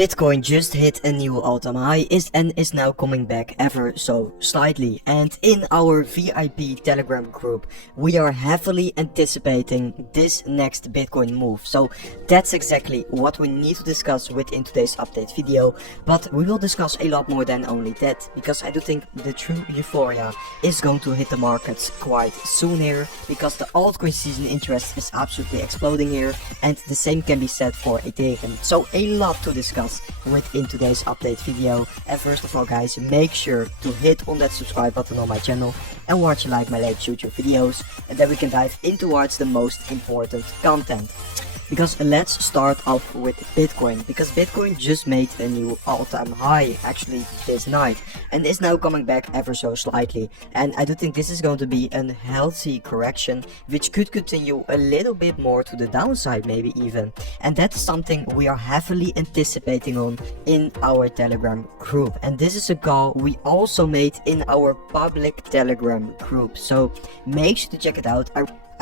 Bitcoin just hit a new all-time high and is now coming back ever so slightly, and in our VIP Telegram group we are heavily anticipating this next Bitcoin move. So that's exactly what we need to discuss within today's update video, but we will discuss a lot more than only that, because I do think the true euphoria is going to hit the markets quite soon here, because the altcoin season interest is absolutely exploding here, and the same can be said for Ethereum. So a lot to discuss within today's update video. And first of all guys, make sure to hit on that subscribe button on my channel and watch like my latest YouTube videos, and then we can dive in towards the most important content. Because let's start off with Bitcoin, because Bitcoin just made a new all-time high actually this night and is now coming back ever so slightly, and I do think this is going to be a healthy correction which could continue a little bit more to the downside maybe even, and that's something we are heavily anticipating on in our Telegram group, and this is a call we also made in our public Telegram group, so make sure to check it out.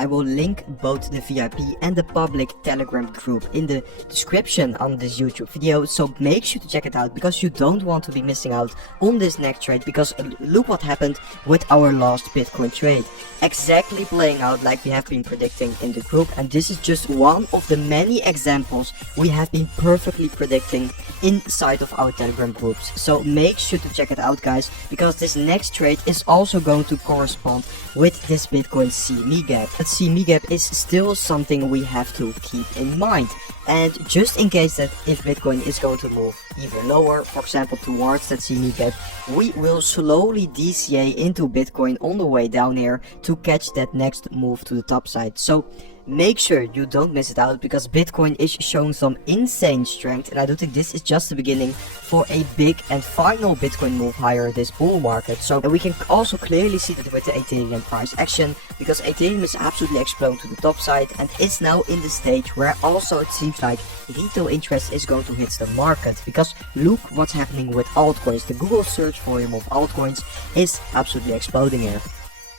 I will link both the VIP and the public Telegram group in the description on this YouTube video, so make sure to check it out because you don't want to be missing out on this next trade, because look what happened with our last Bitcoin trade. Exactly playing out like we have been predicting in the group, and this is just one of the many examples we have been perfectly predicting inside of our Telegram groups. So make sure to check it out guys, because this next trade is also going to correspond with this Bitcoin CME gap. That CME gap is still something we have to keep in mind, and just in case that if Bitcoin is going to move even lower, for example towards that CME gap, we will slowly DCA into Bitcoin on the way down here to catch that next move to the top side. So make sure you don't miss it out, because Bitcoin is showing some insane strength, and I do think this is just the beginning for a big and final Bitcoin move higher this bull market. So we can also clearly see that with the Ethereum price action, because Ethereum is absolutely exploding to the top side and is now in the stage where also it seems like retail interest is going to hit the market, because look what's happening with altcoins. The Google search volume of altcoins is absolutely exploding here.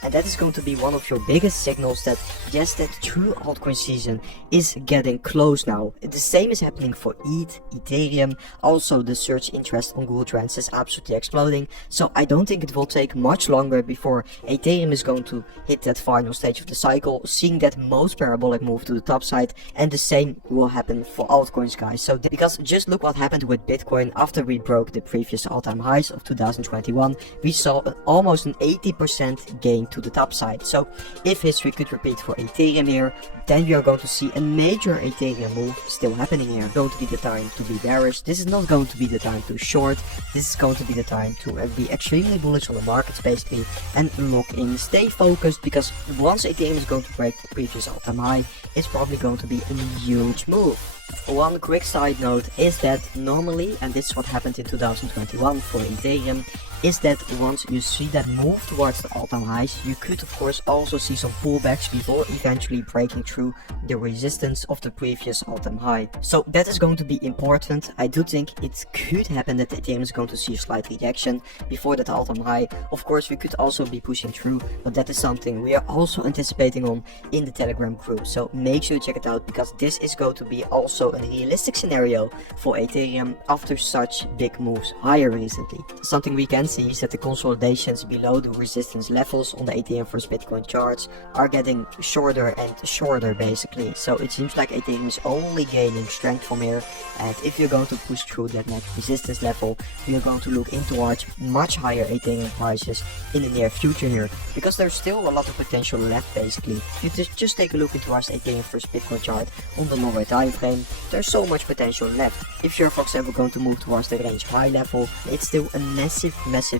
And that is going to be one of your biggest signals that yes, that true altcoin season is getting close now. The same is happening for ETH, Ethereum. Also the search interest on Google Trends is absolutely exploding. So I don't think it will take much longer before Ethereum is going to hit that final stage of the cycle, seeing that most parabolic move to the top side, and the same will happen for altcoins guys. So because just look what happened with Bitcoin after we broke the previous all-time highs of 2021. We saw almost an 80% gain to the top side. So if history could repeat for Ethereum here, then we are going to see a major Ethereum move still happening here. It's going to be the time to be bearish. This is not going to be the time to short. This is going to be the time to be extremely bullish on the markets basically and lock in, stay focused, because once Ethereum is going to break the previous all-time high, it's probably going to be a huge move. One quick side note is that normally, and this is what happened in 2021 for Ethereum, is that once you see that move towards the all-time highs, you could of course also see some pullbacks before eventually breaking through the resistance of the previous all-time high. So that is going to be important. I do think it could happen that Ethereum is going to see a slight rejection before that all-time high. Of course we could also be pushing through, but that is something we are also anticipating on in the Telegram group. So make sure to check it out, because this is going to be also a realistic scenario for Ethereum after such big moves higher recently. Something we can see is that the consolidations below the resistance levels on the Ethereum vs Bitcoin charts are getting shorter and shorter basically. So it seems like Ethereum is only gaining strength from here, and if you're going to push through that next resistance level, we are going to look in towards much higher Ethereum prices in the near future here, because there's still a lot of potential left basically. You just take a look into our Ethereum vs Bitcoin chart on the longer time frame. There's so much potential left. If you're for example going to move towards the range high level, it's still a massive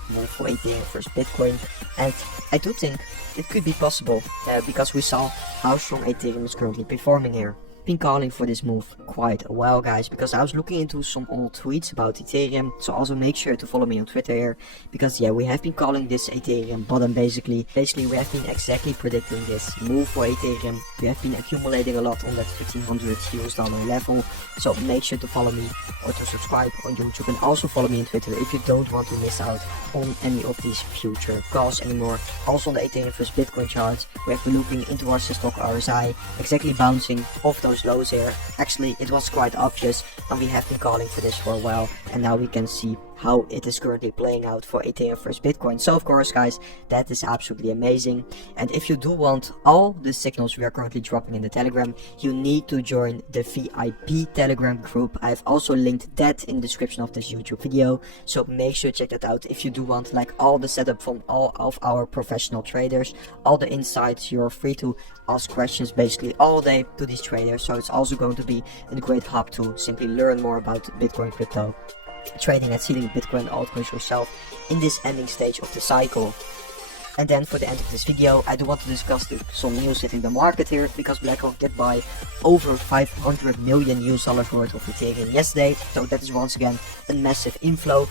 move for Ethereum vs Bitcoin, and I do think it could be possible because we saw how strong Ethereum is currently performing here. Been calling for this move quite a while guys, because I was looking into some old tweets about Ethereum, so also make sure to follow me on Twitter here, because yeah, we have been calling this Ethereum bottom basically we have been exactly predicting this move for Ethereum. We have been accumulating a lot on that $1,500 level, so make sure to follow me or to subscribe on YouTube, and also follow me on Twitter if you don't want to miss out on any of these future calls anymore. Also on the Ethereum vs Bitcoin charts, we have been looking into our stock RSI exactly bouncing off the those lows here. Actually, it was quite obvious, and we have been calling for this for a while, and now we can see how it is currently playing out for Ethereum versus Bitcoin. So of course guys, that is absolutely amazing. And if you do want all the signals we are currently dropping in the Telegram, you need to join the VIP Telegram group. I've also linked that in the description of this YouTube video, so make sure to check that out if you do want like all the setup from all of our professional traders, all the insights. You're free to ask questions basically all day to these traders, so it's also going to be a great hub to simply learn more about Bitcoin, crypto trading, and seeding Bitcoin altcoins yourself in this ending stage of the cycle. And then for the end of this video, I do want to discuss some news hitting the market here, because BlackRock did buy over $500 million worth of Ethereum yesterday, so that is once again a massive inflow.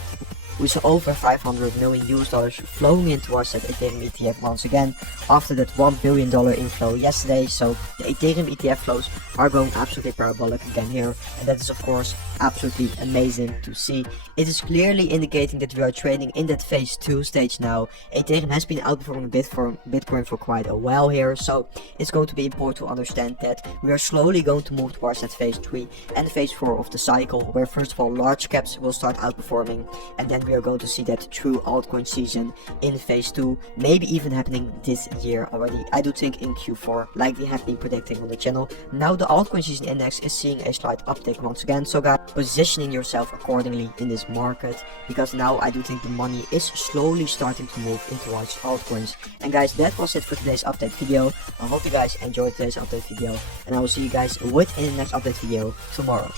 We saw over $500 million flowing in towards that Ethereum ETF once again after that $1 billion inflow yesterday. So the Ethereum ETF flows are going absolutely parabolic again here, and that is of course absolutely amazing to see. It is clearly indicating that we are trading in that phase 2 stage now. Ethereum has been outperforming Bitcoin for quite a while here, so it's going to be important to understand that we are slowly going to move towards that phase 3 and phase 4 of the cycle, where first of all large caps will start outperforming, and then we are going to see that true altcoin season in phase 2, maybe even happening this year already. I do think in Q4, like we have been predicting on the channel. Now the altcoin season index is seeing a slight uptick once again, so guys, positioning yourself accordingly in this market, because now I do think the money is slowly starting to move in towards altcoins. And guys, that was it for today's update video. I hope you guys enjoyed today's update video, and I will see you guys in the next update video tomorrow.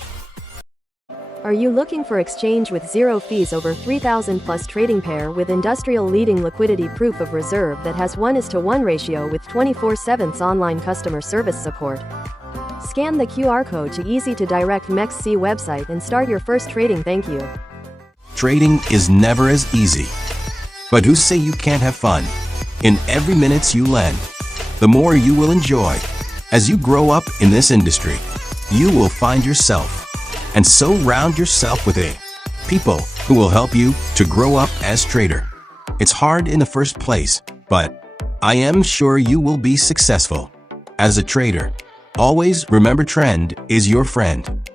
Are you looking for exchange with zero fees over 3,000 plus trading pair with industrial leading liquidity proof of reserve that has 1:1 ratio with 24/7 online customer service support? Scan the QR code to easy to direct MEXC website and start your first trading. Thank you. Trading is never as easy. But who say you can't have fun? In every minute you lend, the more you will enjoy. As you grow up in this industry, you will find yourself and surround yourself with people who will help you to grow up as trader. It's hard in the first place, but I am sure you will be successful. As a trader, always remember trend is your friend.